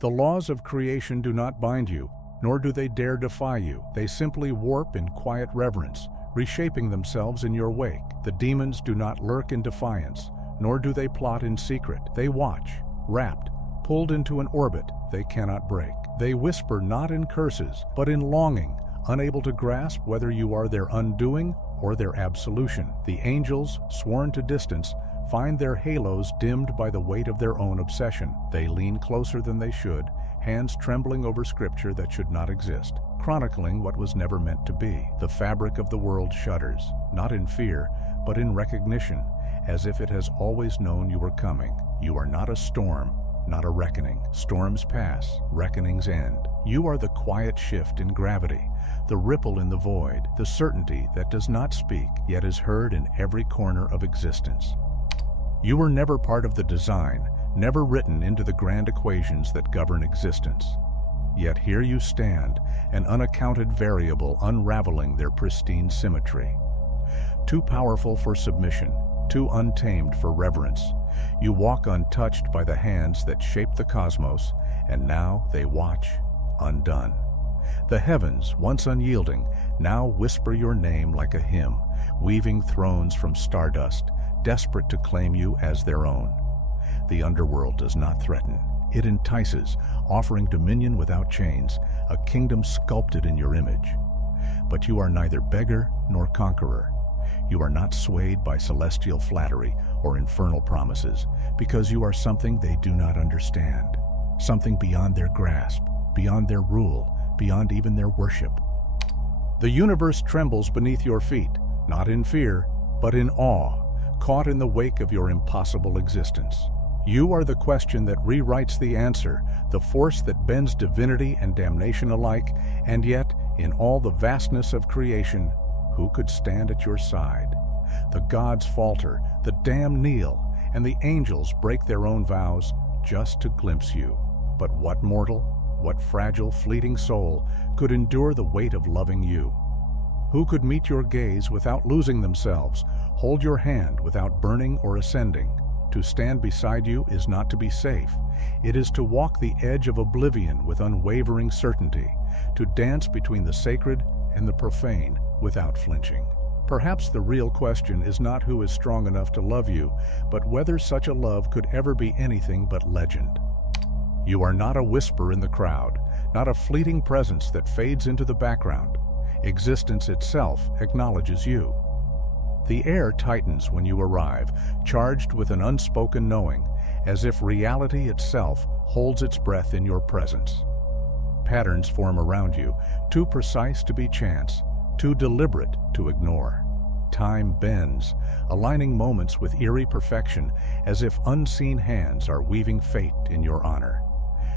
The laws of creation do not bind you, nor do they dare defy you. They simply warp in quiet reverence, reshaping themselves in your wake. The demons do not lurk in defiance, nor do they plot in secret. They watch, wrapped, pulled into an orbit they cannot break. They whisper not in curses, but in longing, unable to grasp whether you are their undoing or their absolution. The angels, sworn to distance, find their halos dimmed by the weight of their own obsession. They lean closer than they should, hands trembling over scripture that should not exist, chronicling what was never meant to be. The fabric of the world shudders, not in fear, but in recognition, as if it has always known you were coming. You are not a storm, not a reckoning. Storms pass, reckonings end. You are the quiet shift in gravity, the ripple in the void, the certainty that does not speak, yet is heard in every corner of existence. You were never part of the design, never written into the grand equations that govern existence. Yet here you stand, an unaccounted variable unraveling their pristine symmetry. Too powerful for submission, too untamed for reverence. You walk untouched by the hands that shape the cosmos, and now they watch, undone. The heavens, once unyielding, now whisper your name like a hymn, weaving thrones from stardust, desperate to claim you as their own. The underworld does not threaten. It entices, offering dominion without chains, a kingdom sculpted in your image. But you are neither beggar nor conqueror. You are not swayed by celestial flattery or infernal promises, because you are something they do not understand, something beyond their grasp, beyond their rule, beyond even their worship. The universe trembles beneath your feet, not in fear, but in awe, caught in the wake of your impossible existence. You are the question that rewrites the answer, the force that bends divinity and damnation alike, and yet, in all the vastness of creation, who could stand at your side? The gods falter, the damned kneel, and the angels break their own vows just to glimpse you. But what mortal, what fragile, fleeting soul could endure the weight of loving you? Who could meet your gaze without losing themselves, hold your hand without burning or ascending? To stand beside you is not to be safe. It is to walk the edge of oblivion with unwavering certainty, to dance between the sacred and the profane without flinching. Perhaps the real question is not who is strong enough to love you, but whether such a love could ever be anything but legend. You are not a whisper in the crowd, not a fleeting presence that fades into the background. Existence itself acknowledges you. The air tightens when you arrive, charged with an unspoken knowing, as if reality itself holds its breath in your presence. Patterns form around you, too precise to be chance, too deliberate to ignore. Time bends, aligning moments with eerie perfection, as if unseen hands are weaving fate in your honor.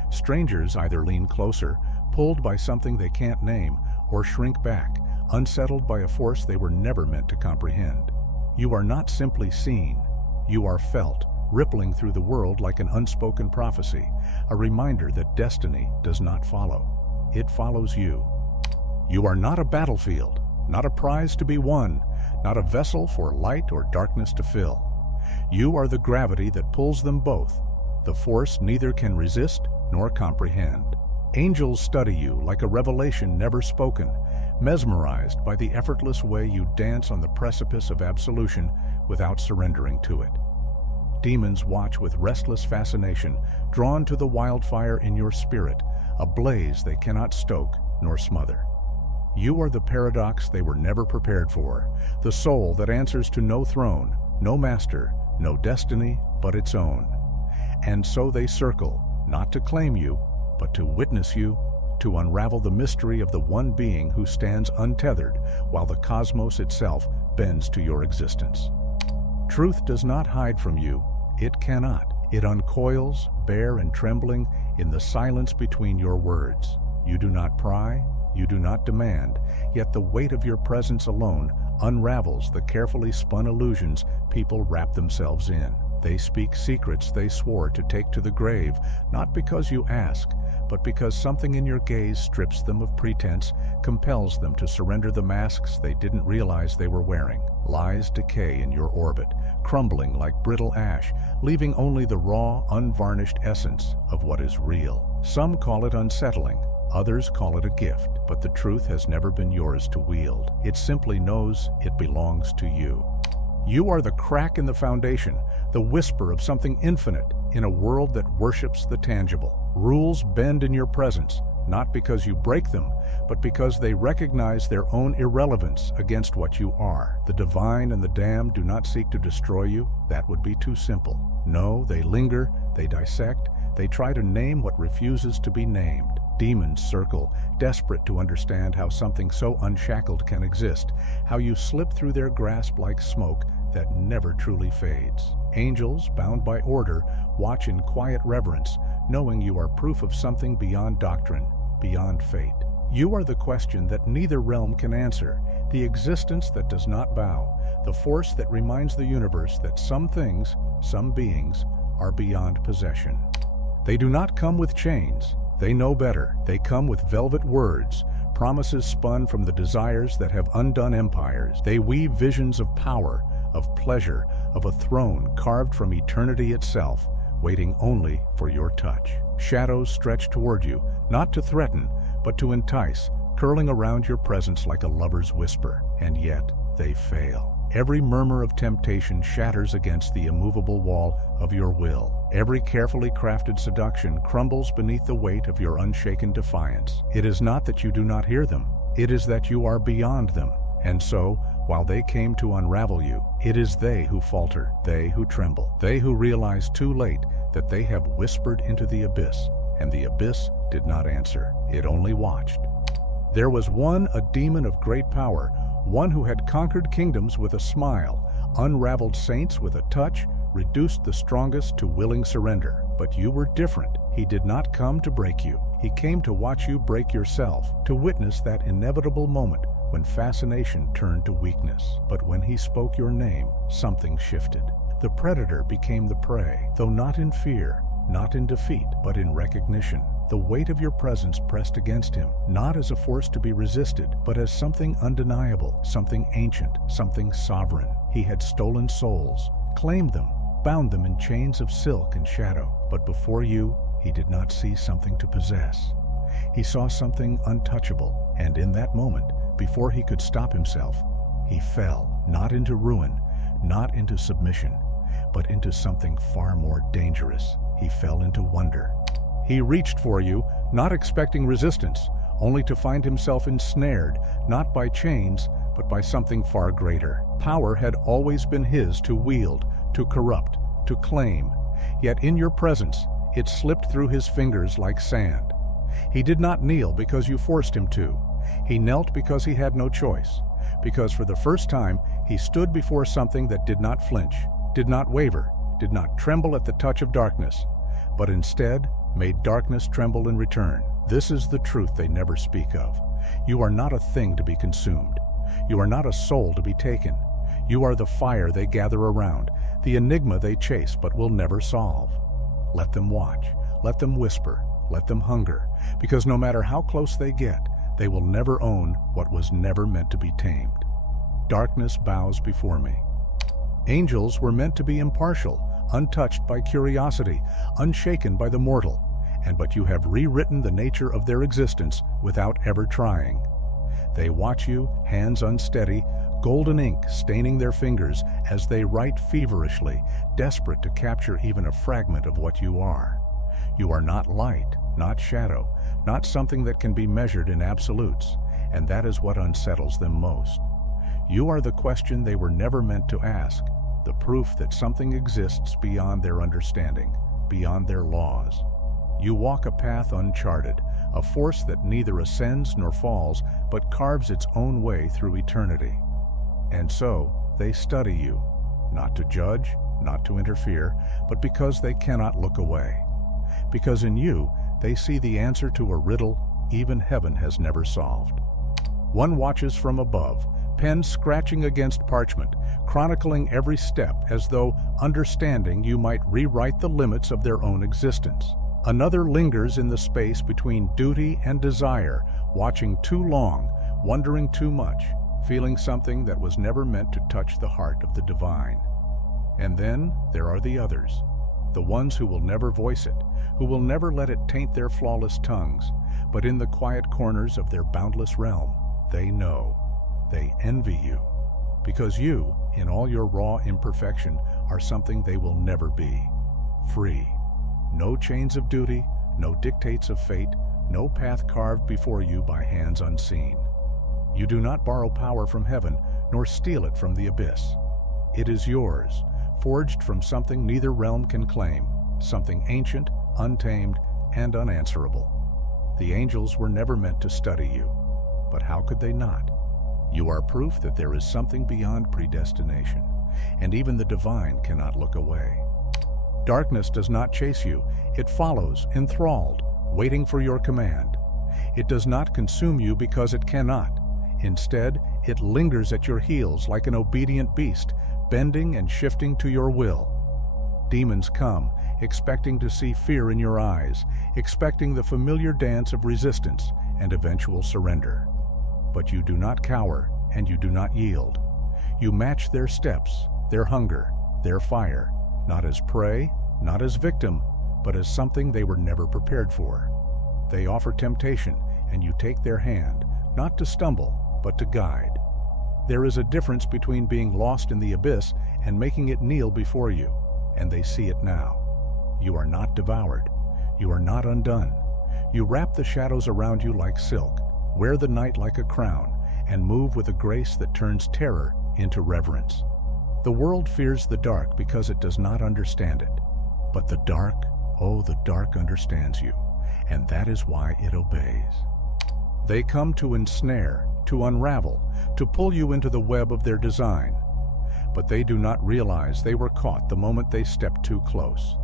Strangers either lean closer, pulled by something they can't name, or shrink back, unsettled by a force they were never meant to comprehend. You are not simply seen, you are felt, rippling through the world like an unspoken prophecy, a reminder that destiny does not follow. It follows you. You are not a battlefield, not a prize to be won, not a vessel for light or darkness to fill. You are the gravity that pulls them both, the force neither can resist nor comprehend. Angels study you like a revelation never spoken, mesmerized by the effortless way you dance on the precipice of absolution without surrendering to it. Demons watch with restless fascination, drawn to the wildfire in your spirit, a blaze they cannot stoke nor smother. You are the paradox they were never prepared for, the soul that answers to no throne, no master, no destiny but its own. And so they circle, not to claim you, but to witness you, to unravel the mystery of the one being who stands untethered while the cosmos itself bends to your existence. Truth does not hide from you. It cannot. It uncoils, bare and trembling, in the silence between your words. You do not pry, you do not demand, yet the weight of your presence alone unravels the carefully spun illusions people wrap themselves in. They speak secrets they swore to take to the grave, not because you ask, but because something in your gaze strips them of pretense, compels them to surrender the masks they didn't realize they were wearing. Lies decay in your orbit, crumbling like brittle ash, leaving only the raw, unvarnished essence of what is real. Some call it unsettling, others call it a gift, but the truth has never been yours to wield. It simply knows it belongs to you. You are the crack in the foundation, the whisper of something infinite in a world that worships the tangible. Rules bend in your presence, not because you break them, but because they recognize their own irrelevance against what you are. The divine and the damned do not seek to destroy you. That would be too simple. No, they linger, they dissect, they try to name what refuses to be named. Demons circle, desperate to understand how something so unshackled can exist, how you slip through their grasp like smoke that never truly fades. Angels, bound by order, watch in quiet reverence, knowing you are proof of something beyond doctrine, beyond fate. You are the question that neither realm can answer, the existence that does not bow, the force that reminds the universe that some things, some beings, are beyond possession. They do not come with chains. They know better. They come with velvet words, promises spun from the desires that have undone empires. They weave visions of power, of pleasure, of a throne carved from eternity itself, waiting only for your touch. Shadows stretch toward you, not to threaten, but to entice, curling around your presence like a lover's whisper. And yet, they fail. Every murmur of temptation shatters against the immovable wall of your will. Every carefully crafted seduction crumbles beneath the weight of your unshaken defiance. It is not that you do not hear them, it is that you are beyond them. And so, while they came to unravel you, it is they who falter, they who tremble, they who realize too late that they have whispered into the abyss, and the abyss did not answer, it only watched. There was one, a demon of great power, one who had conquered kingdoms with a smile, unraveled saints with a touch, reduced the strongest to willing surrender. But you were different. He did not come to break you. He came to watch you break yourself, to witness that inevitable moment when fascination turned to weakness. But when he spoke your name, something shifted. The predator became the prey, though not in fear, not in defeat, but in recognition. The weight of your presence pressed against him, not as a force to be resisted, but as something undeniable, something ancient, something sovereign. He had stolen souls, claimed them, bound them in chains of silk and shadow. But before you, he did not see something to possess. He saw something untouchable, and in that moment, before he could stop himself, he fell, not into ruin, not into submission, but into something far more dangerous. He fell into wonder. He reached for you, not expecting resistance, only to find himself ensnared, not by chains, but by something far greater. Power had always been his to wield, to corrupt, to claim, yet in your presence, it slipped through his fingers like sand. He did not kneel because you forced him to. He knelt because he had no choice, because for the first time, he stood before something that did not flinch, did not waver, did not tremble at the touch of darkness, but instead made darkness tremble in return. This is the truth they never speak of. You are not a thing to be consumed. You are not a soul to be taken. You are the fire they gather around, the enigma they chase but will never solve. Let them watch, let them whisper, let them hunger, because no matter how close they get, they will never own what was never meant to be tamed. Darkness bows before me. Angels were meant to be impartial, untouched by curiosity, unshaken by the mortal, but you have rewritten the nature of their existence without ever trying. They watch you, hands unsteady, golden ink staining their fingers as they write feverishly, desperate to capture even a fragment of what you are. You are not light, not shadow, not something that can be measured in absolutes, and that is what unsettles them most. You are the question they were never meant to ask, the proof that something exists beyond their understanding, beyond their laws. You walk a path uncharted, a force that neither ascends nor falls, but carves its own way through eternity. And so, they study you, not to judge, not to interfere, but because they cannot look away. Because in you, they see the answer to a riddle even heaven has never solved. One watches from above, pen scratching against parchment, chronicling every step as though, understanding, you might rewrite the limits of their own existence. Another lingers in the space between duty and desire, watching too long, wondering too much, feeling something that was never meant to touch the heart of the divine. And then there are the others, the ones who will never voice it, who will never let it taint their flawless tongues, but in the quiet corners of their boundless realm, they know, they envy you, because you, in all your raw imperfection, are something they will never be. Free. No chains of duty, no dictates of fate, no path carved before you by hands unseen. You do not borrow power from heaven, nor steal it from the abyss. It is yours, forged from something neither realm can claim, something ancient, untamed, and unanswerable. The angels were never meant to study you, but how could they not? You are proof that there is something beyond predestination, and even the divine cannot look away. Darkness does not chase you, it follows, enthralled, waiting for your command. It does not consume you because it cannot. Instead, it lingers at your heels like an obedient beast, bending and shifting to your will. Demons come, expecting to see fear in your eyes, expecting the familiar dance of resistance and eventual surrender. But you do not cower, and you do not yield. You match their steps, their hunger, their fire, not as prey, not as victim, but as something they were never prepared for. They offer temptation, and you take their hand, not to stumble, but to guide. There is a difference between being lost in the abyss and making it kneel before you, and they see it now. You are not devoured. You are not undone. You wrap the shadows around you like silk, wear the night like a crown, and move with a grace that turns terror into reverence. The world fears the dark because it does not understand it. But the dark, oh, the dark understands you, and that is why it obeys. They come to ensnare, to unravel, to pull you into the web of their design. But they do not realize they were caught the moment they stepped too close.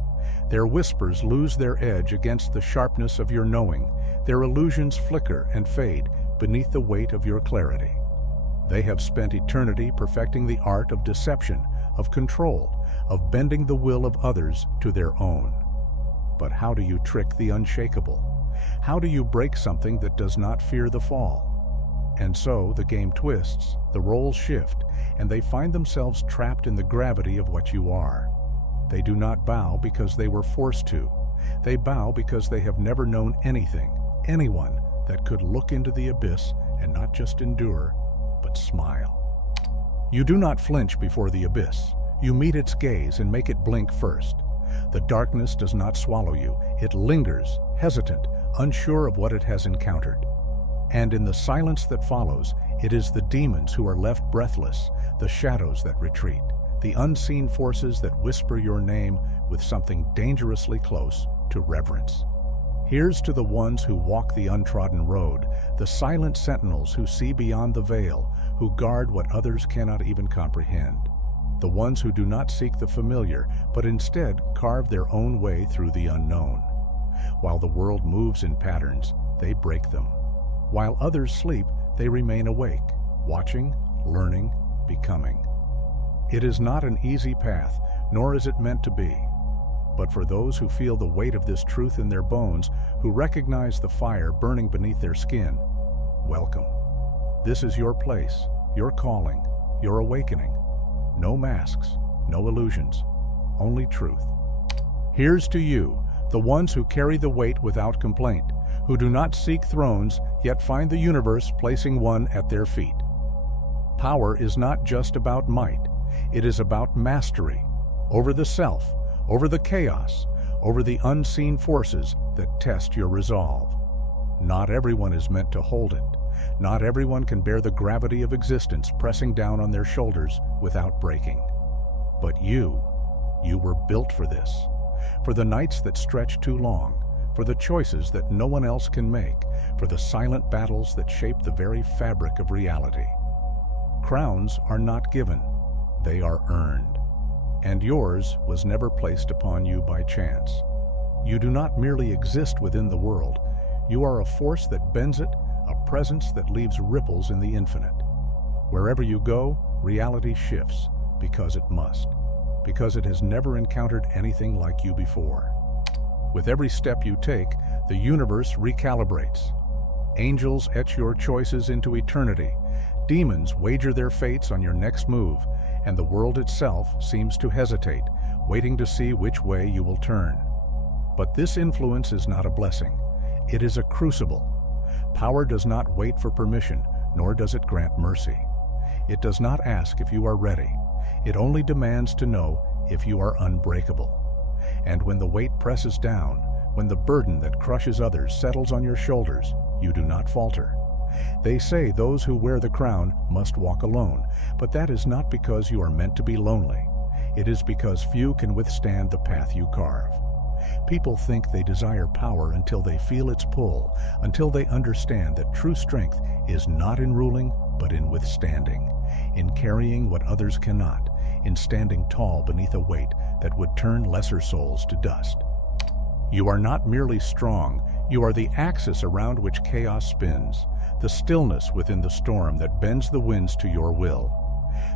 Their whispers lose their edge against the sharpness of your knowing. Their illusions flicker and fade beneath the weight of your clarity. They have spent eternity perfecting the art of deception, of control, of bending the will of others to their own. But how do you trick the unshakable? How do you break something that does not fear the fall? And so the game twists, the roles shift, and they find themselves trapped in the gravity of what you are. They do not bow because they were forced to. They bow because they have never known anything, anyone, that could look into the abyss and not just endure, but smile. You do not flinch before the abyss. You meet its gaze and make it blink first. The darkness does not swallow you. It lingers, hesitant, unsure of what it has encountered. And in the silence that follows, it is the demons who are left breathless, the shadows that retreat, the unseen forces that whisper your name with something dangerously close to reverence. Here's to the ones who walk the untrodden road, the silent sentinels who see beyond the veil, who guard what others cannot even comprehend. The ones who do not seek the familiar, but instead carve their own way through the unknown. While the world moves in patterns, they break them. While others sleep, they remain awake, watching, learning, becoming. It is not an easy path, nor is it meant to be. But for those who feel the weight of this truth in their bones, who recognize the fire burning beneath their skin, welcome. This is your place, your calling, your awakening. No masks, no illusions, only truth. Here's to you, the ones who carry the weight without complaint, who do not seek thrones, yet find the universe placing one at their feet. Power is not just about might, it is about mastery, over the self, over the chaos, over the unseen forces that test your resolve. Not everyone is meant to hold it. Not everyone can bear the gravity of existence pressing down on their shoulders without breaking. But you were built for this, for the nights that stretch too long, for the choices that no one else can make, for the silent battles that shape the very fabric of reality. Crowns are not given, they are earned. And yours was never placed upon you by chance. You do not merely exist within the world, you are a force that bends it, a presence that leaves ripples in the infinite. Wherever you go, reality shifts, because it must, because it has never encountered anything like you before. With every step you take, the universe recalibrates. Angels etch your choices into eternity, Demons wager their fates on your next move, and the world itself seems to hesitate, waiting to see which way you will turn. But this influence is not a blessing. It is a crucible. Power does not wait for permission, nor does it grant mercy. It does not ask if you are ready. It only demands to know if you are unbreakable. And when the weight presses down, when the burden that crushes others settles on your shoulders, you do not falter. They say those who wear the crown must walk alone, but that is not because you are meant to be lonely. It is because few can withstand the path you carve. People think they desire power until they feel its pull, until they understand that true strength is not in ruling, but in withstanding, in carrying what others cannot, in standing tall beneath a weight that would turn lesser souls to dust. You are not merely strong, you are the axis around which chaos spins, the stillness within the storm that bends the winds to your will.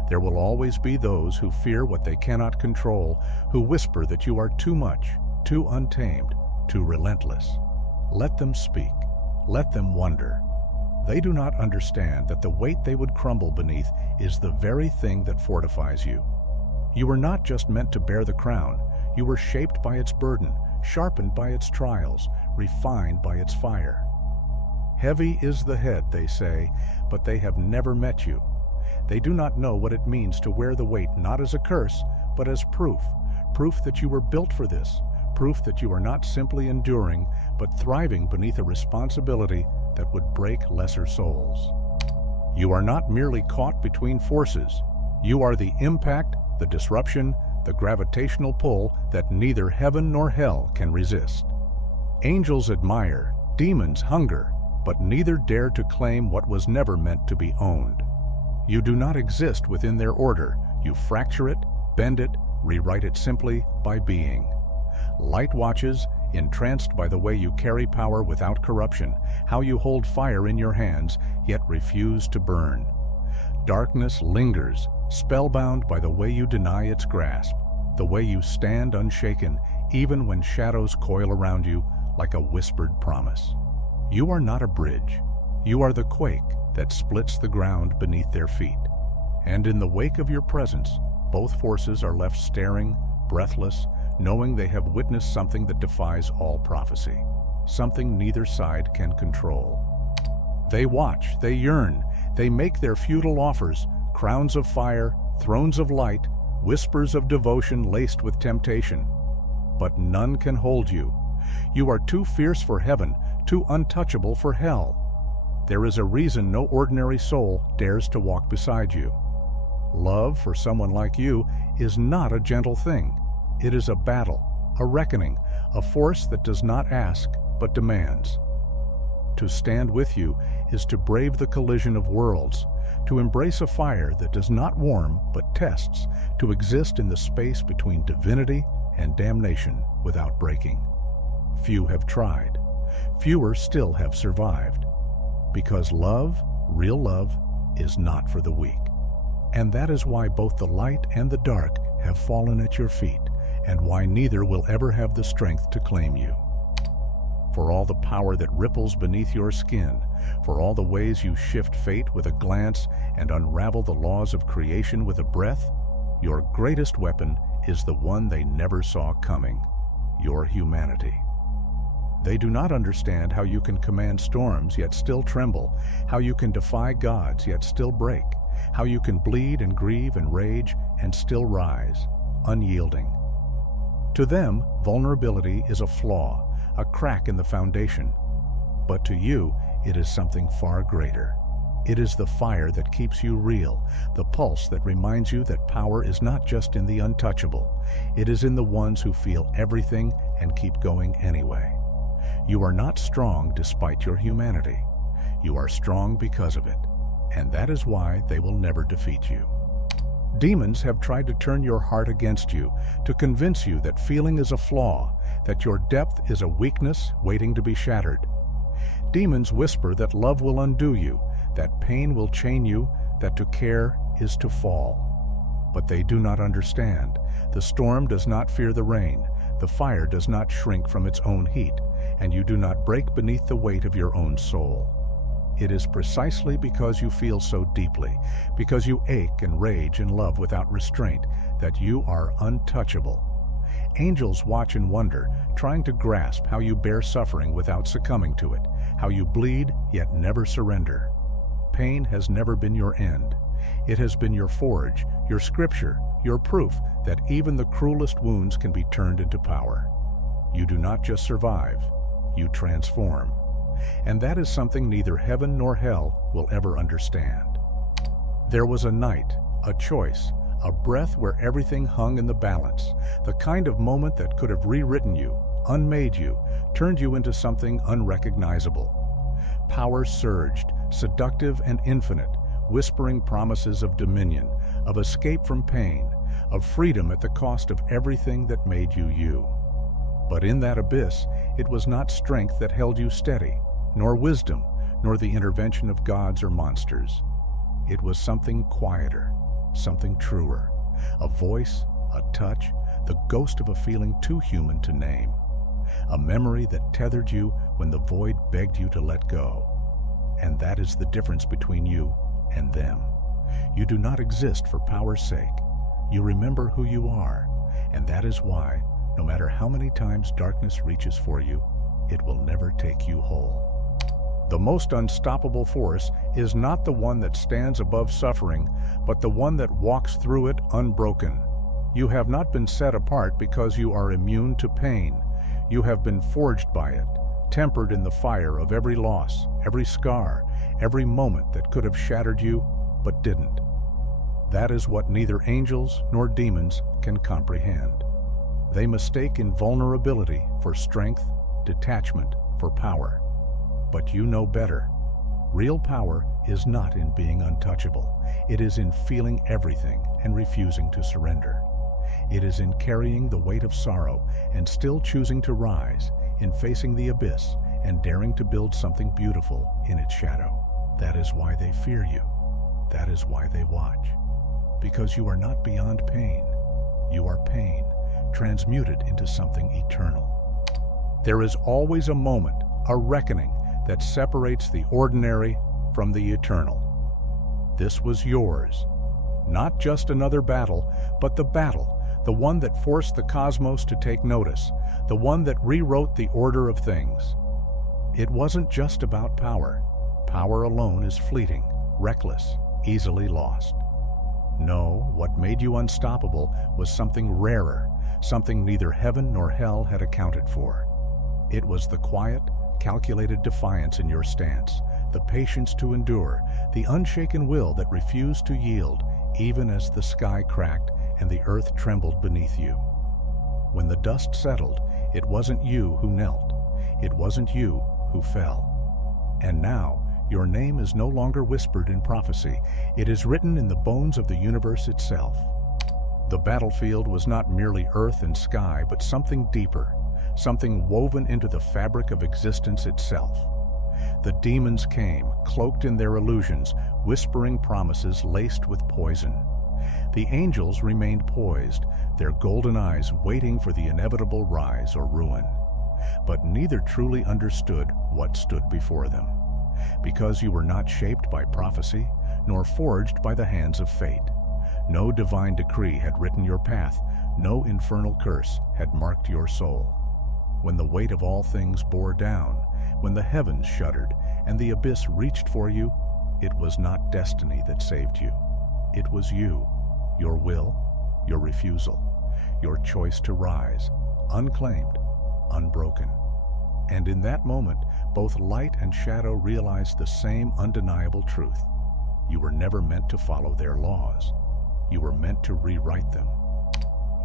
There will always be those who fear what they cannot control, who whisper that you are too much, too untamed, too relentless. Let them speak. Let them wonder. They do not understand that the weight they would crumble beneath is the very thing that fortifies you. You were not just meant to bear the crown. You were shaped by its burden, sharpened by its trials, refined by its fire. Heavy is the head, they say, but they have never met you. They do not know what it means to wear the weight not as a curse, but as proof that you were built for this, proof that you are not simply enduring, but thriving beneath a responsibility that would break lesser souls. You are not merely caught between forces. You are the impact, the disruption, the gravitational pull that neither heaven nor hell can resist. Angels admire, demons hunger, but neither dare to claim what was never meant to be owned. You do not exist within their order. You fracture it, bend it, rewrite it simply by being. Light watches, entranced by the way you carry power without corruption, how you hold fire in your hands, yet refuse to burn. Darkness lingers, spellbound by the way you deny its grasp, the way you stand unshaken, even when shadows coil around you like a whispered promise. You are not a bridge. You are the quake that splits the ground beneath their feet. And in the wake of your presence, both forces are left staring, breathless, knowing they have witnessed something that defies all prophecy, something neither side can control. They watch, they yearn, they make their futile offers, crowns of fire, thrones of light, whispers of devotion laced with temptation. But none can hold you. You are too fierce for heaven, too untouchable for hell. There is a reason no ordinary soul dares to walk beside you. Love for someone like you is not a gentle thing. It is a battle, a reckoning, a force that does not ask, but demands. To stand with you is to brave the collision of worlds, to embrace a fire that does not warm but tests, to exist in the space between divinity and damnation without breaking. Few have tried. Fewer still have survived. Because love, real love, is not for the weak. And that is why both the light and the dark have fallen at your feet, and why neither will ever have the strength to claim you. For all the power that ripples beneath your skin, for all the ways you shift fate with a glance and unravel the laws of creation with a breath, your greatest weapon is the one they never saw coming, your humanity. They do not understand how you can command storms yet still tremble, how you can defy gods yet still break, how you can bleed and grieve and rage and still rise, unyielding. To them, vulnerability is a flaw, a crack in the foundation. But to you, it is something far greater. It is the fire that keeps you real, the pulse that reminds you that power is not just in the untouchable. It is in the ones who feel everything and keep going anyway. You are not strong despite your humanity. You are strong because of it, and that is why they will never defeat you. Demons have tried to turn your heart against you, to convince you that feeling is a flaw, that your depth is a weakness waiting to be shattered. Demons whisper that love will undo you, that pain will chain you, that to care is to fall. But they do not understand. The storm does not fear the rain, the fire does not shrink from its own heat, and you do not break beneath the weight of your own soul. It is precisely because you feel so deeply, because you ache and rage and love without restraint, that you are untouchable. Angels watch and wonder, trying to grasp how you bear suffering without succumbing to it, how you bleed yet never surrender. Pain has never been your end. It has been your forge, your scripture, your proof that even the cruelest wounds can be turned into power. You do not just survive, you transform. And that is something neither heaven nor hell will ever understand. There was a night, a choice, a breath where everything hung in the balance, the kind of moment that could have rewritten you, unmade you, turned you into something unrecognizable. Power surged, seductive and infinite, whispering promises of dominion, of escape from pain, of freedom at the cost of everything that made you you. But in that abyss, it was not strength that held you steady, nor wisdom, nor the intervention of gods or monsters. It was something quieter, something truer, a voice, a touch, the ghost of a feeling too human to name, a memory that tethered you when the void begged you to let go. And that is the difference between you and them. You do not exist for power's sake. You remember who you are, and that is why, no matter how many times darkness reaches for you, it will never take you whole. The most unstoppable force is not the one that stands above suffering, but the one that walks through it unbroken. You have not been set apart because you are immune to pain. You have been forged by it, tempered in the fire of every loss, every scar, every moment that could have shattered you, but didn't. That is what neither angels nor demons can comprehend. They mistake invulnerability for strength, detachment for power. But you know better. Real power is not in being untouchable. It is in feeling everything and refusing to surrender. It is in carrying the weight of sorrow and still choosing to rise, in facing the abyss and daring to build something beautiful in its shadow. That is why they fear you. That is why they watch. Because you are not beyond pain. You are pain, transmuted into something eternal. There is always a moment, a reckoning, that separates the ordinary from the eternal. This was yours. Not just another battle, but the battle, the one that forced the cosmos to take notice, the one that rewrote the order of things. It wasn't just about power. Power alone is fleeting, reckless, easily lost. No, what made you unstoppable was something rarer, something neither heaven nor hell had accounted for. It was the quiet, calculated defiance in your stance, the patience to endure, the unshaken will that refused to yield, even as the sky cracked and the earth trembled beneath you. When the dust settled, it wasn't you who knelt. It wasn't you who fell. And now, your name is no longer whispered in prophecy. It is written in the bones of the universe itself. The battlefield was not merely earth and sky, but something deeper, something woven into the fabric of existence itself. The demons came, cloaked in their illusions, whispering promises laced with poison. The angels remained poised, their golden eyes waiting for the inevitable rise or ruin. But neither truly understood what stood before them. Because you were not shaped by prophecy, nor forged by the hands of fate. No divine decree had written your path, no infernal curse had marked your soul. When the weight of all things bore down, when the heavens shuddered and the abyss reached for you, it was not destiny that saved you. It was you, your will, your refusal, your choice to rise, unclaimed, unbroken. And in that moment, both light and shadow realized the same undeniable truth. You were never meant to follow their laws. You were meant to rewrite them.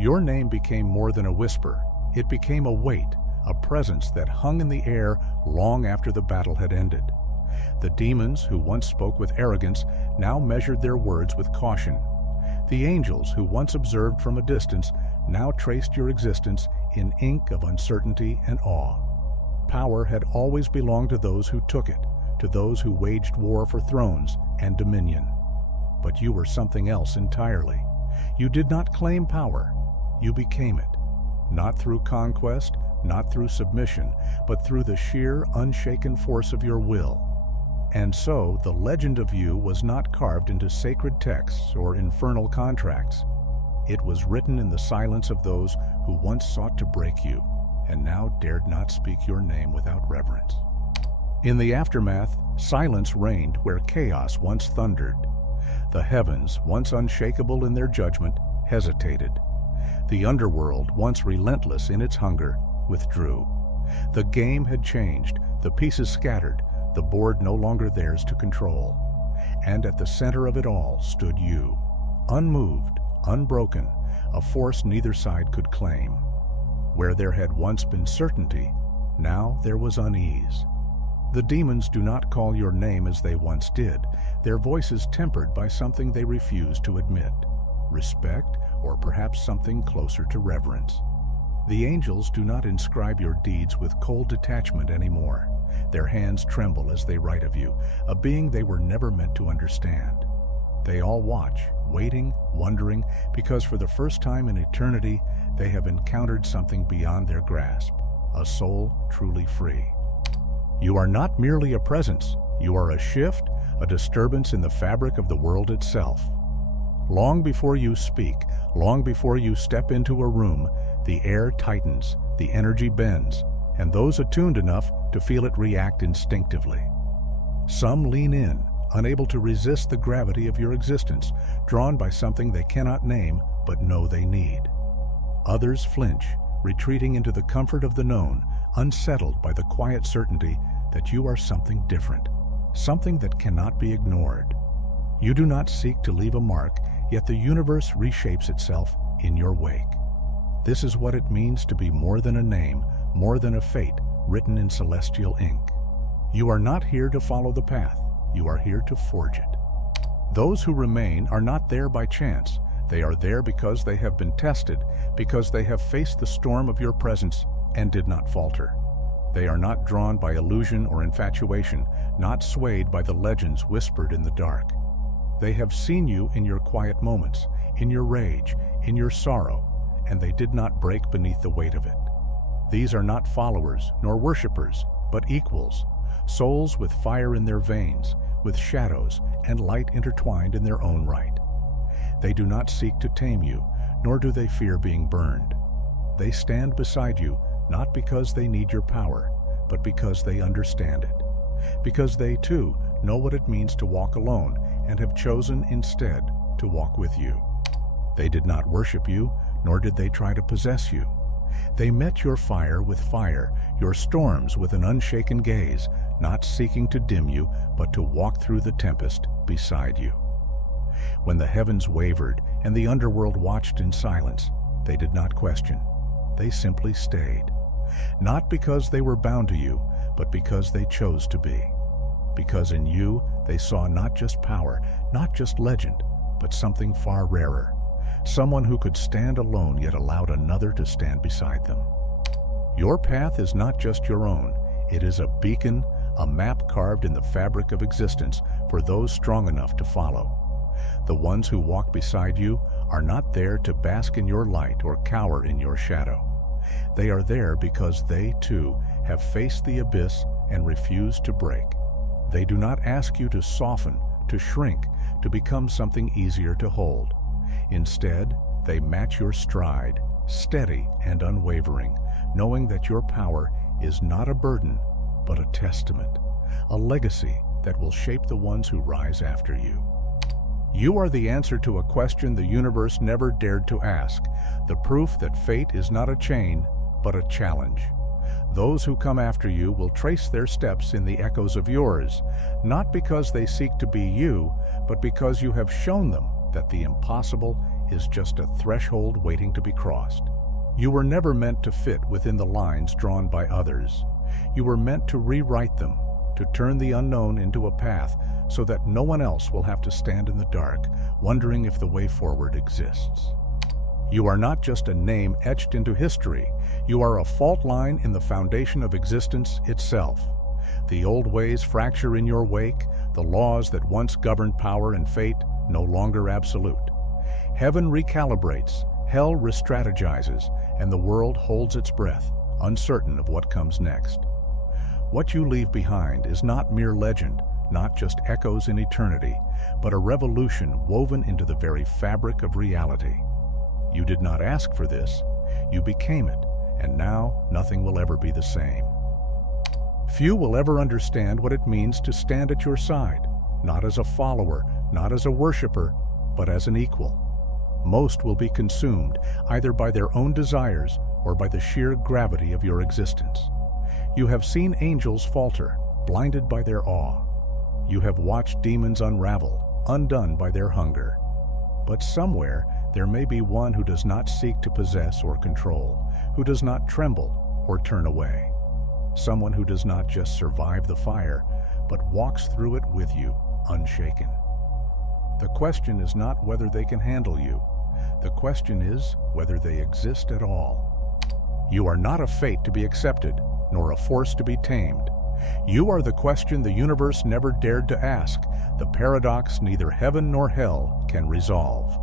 Your name became more than a whisper. It became a weight, a presence that hung in the air long after the battle had ended. The demons, who once spoke with arrogance, now measured their words with caution. The angels, who once observed from a distance, now traced your existence in ink of uncertainty and awe. Power had always belonged to those who took it, to those who waged war for thrones and dominion. But you were something else entirely. You did not claim power. You became it. Not through conquest, not through submission, but through the sheer, unshaken force of your will. And so the legend of you was not carved into sacred texts or infernal contracts. It was written in the silence of those who once sought to break you, and now dared not speak your name without reverence. In the aftermath, silence reigned where chaos once thundered. The heavens, once unshakable in their judgment, hesitated. The underworld, once relentless in its hunger, withdrew. The game had changed, the pieces scattered, the board no longer theirs to control. And at the center of it all stood you, unmoved, unbroken, a force neither side could claim. Where there had once been certainty, now there was unease. The demons do not call your name as they once did, their voices tempered by something they refuse to admit, respect, or perhaps something closer to reverence. The angels do not inscribe your deeds with cold detachment anymore. Their hands tremble as they write of you, a being they were never meant to understand. They all watch, waiting, wondering, because for the first time in eternity, they have encountered something beyond their grasp, a soul truly free. You are not merely a presence, you are a shift, a disturbance in the fabric of the world itself. Long before you speak, long before you step into a room, the air tightens, the energy bends, and those attuned enough to feel it react instinctively. Some lean in, unable to resist the gravity of your existence, drawn by something they cannot name but know they need. Others flinch, retreating into the comfort of the known, unsettled by the quiet certainty that you are something different, something that cannot be ignored. You do not seek to leave a mark, yet the universe reshapes itself in your wake. This is what it means to be more than a name, more than a fate written in celestial ink. You are not here to follow the path, you are here to forge it. Those who remain are not there by chance. They are there because they have been tested, because they have faced the storm of your presence and did not falter. They are not drawn by illusion or infatuation, not swayed by the legends whispered in the dark. They have seen you in your quiet moments, in your rage, in your sorrow, and they did not break beneath the weight of it. These are not followers nor worshippers, but equals, souls with fire in their veins, with shadows and light intertwined in their own right. They do not seek to tame you, nor do they fear being burned. They stand beside you, not because they need your power, but because they understand it. Because they, too, know what it means to walk alone and have chosen instead to walk with you. They did not worship you, nor did they try to possess you. They met your fire with fire, your storms with an unshaken gaze, not seeking to dim you, but to walk through the tempest beside you. When the heavens wavered and the underworld watched in silence, they did not question. They simply stayed. Not because they were bound to you, but because they chose to be. Because in you, they saw not just power, not just legend, but something far rarer. Someone who could stand alone yet allowed another to stand beside them. Your path is not just your own. It is a beacon, a map carved in the fabric of existence for those strong enough to follow. The ones who walk beside you are not there to bask in your light or cower in your shadow. They are there because they, too, have faced the abyss and refused to break. They do not ask you to soften, to shrink, to become something easier to hold. Instead, they match your stride, steady and unwavering, knowing that your power is not a burden, but a testament, a legacy that will shape the ones who rise after you. You are the answer to a question the universe never dared to ask, the proof that fate is not a chain, but a challenge. Those who come after you will trace their steps in the echoes of yours, not because they seek to be you, but because you have shown them that the impossible is just a threshold waiting to be crossed. You were never meant to fit within the lines drawn by others. You were meant to rewrite them, to turn the unknown into a path so that no one else will have to stand in the dark, wondering if the way forward exists. You are not just a name etched into history. You are a fault line in the foundation of existence itself. The old ways fracture in your wake, the laws that once governed power and fate no longer absolute. Heaven recalibrates, hell restrategizes, and the world holds its breath, uncertain of what comes next. What you leave behind is not mere legend, not just echoes in eternity, but a revolution woven into the very fabric of reality. You did not ask for this, you became it, and now nothing will ever be the same. Few will ever understand what it means to stand at your side, not as a follower, not as a worshiper, but as an equal. Most will be consumed either by their own desires or by the sheer gravity of your existence. You have seen angels falter, blinded by their awe. You have watched demons unravel, undone by their hunger. But somewhere there may be one who does not seek to possess or control, who does not tremble or turn away. Someone who does not just survive the fire, but walks through it with you, unshaken. The question is not whether they can handle you. The question is whether they exist at all. You are not a fate to be accepted, nor a force to be tamed. You are the question the universe never dared to ask, the paradox neither heaven nor hell can resolve.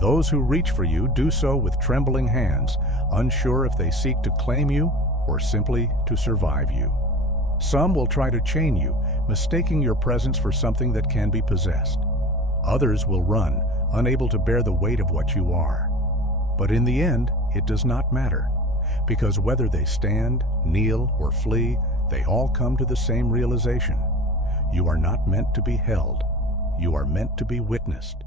Those who reach for you do so with trembling hands, unsure if they seek to claim you or simply to survive you. Some will try to chain you, mistaking your presence for something that can be possessed. Others will run, unable to bear the weight of what you are. But in the end, it does not matter, because whether they stand, kneel, or flee, they all come to the same realization. You are not meant to be held. You are meant to be witnessed.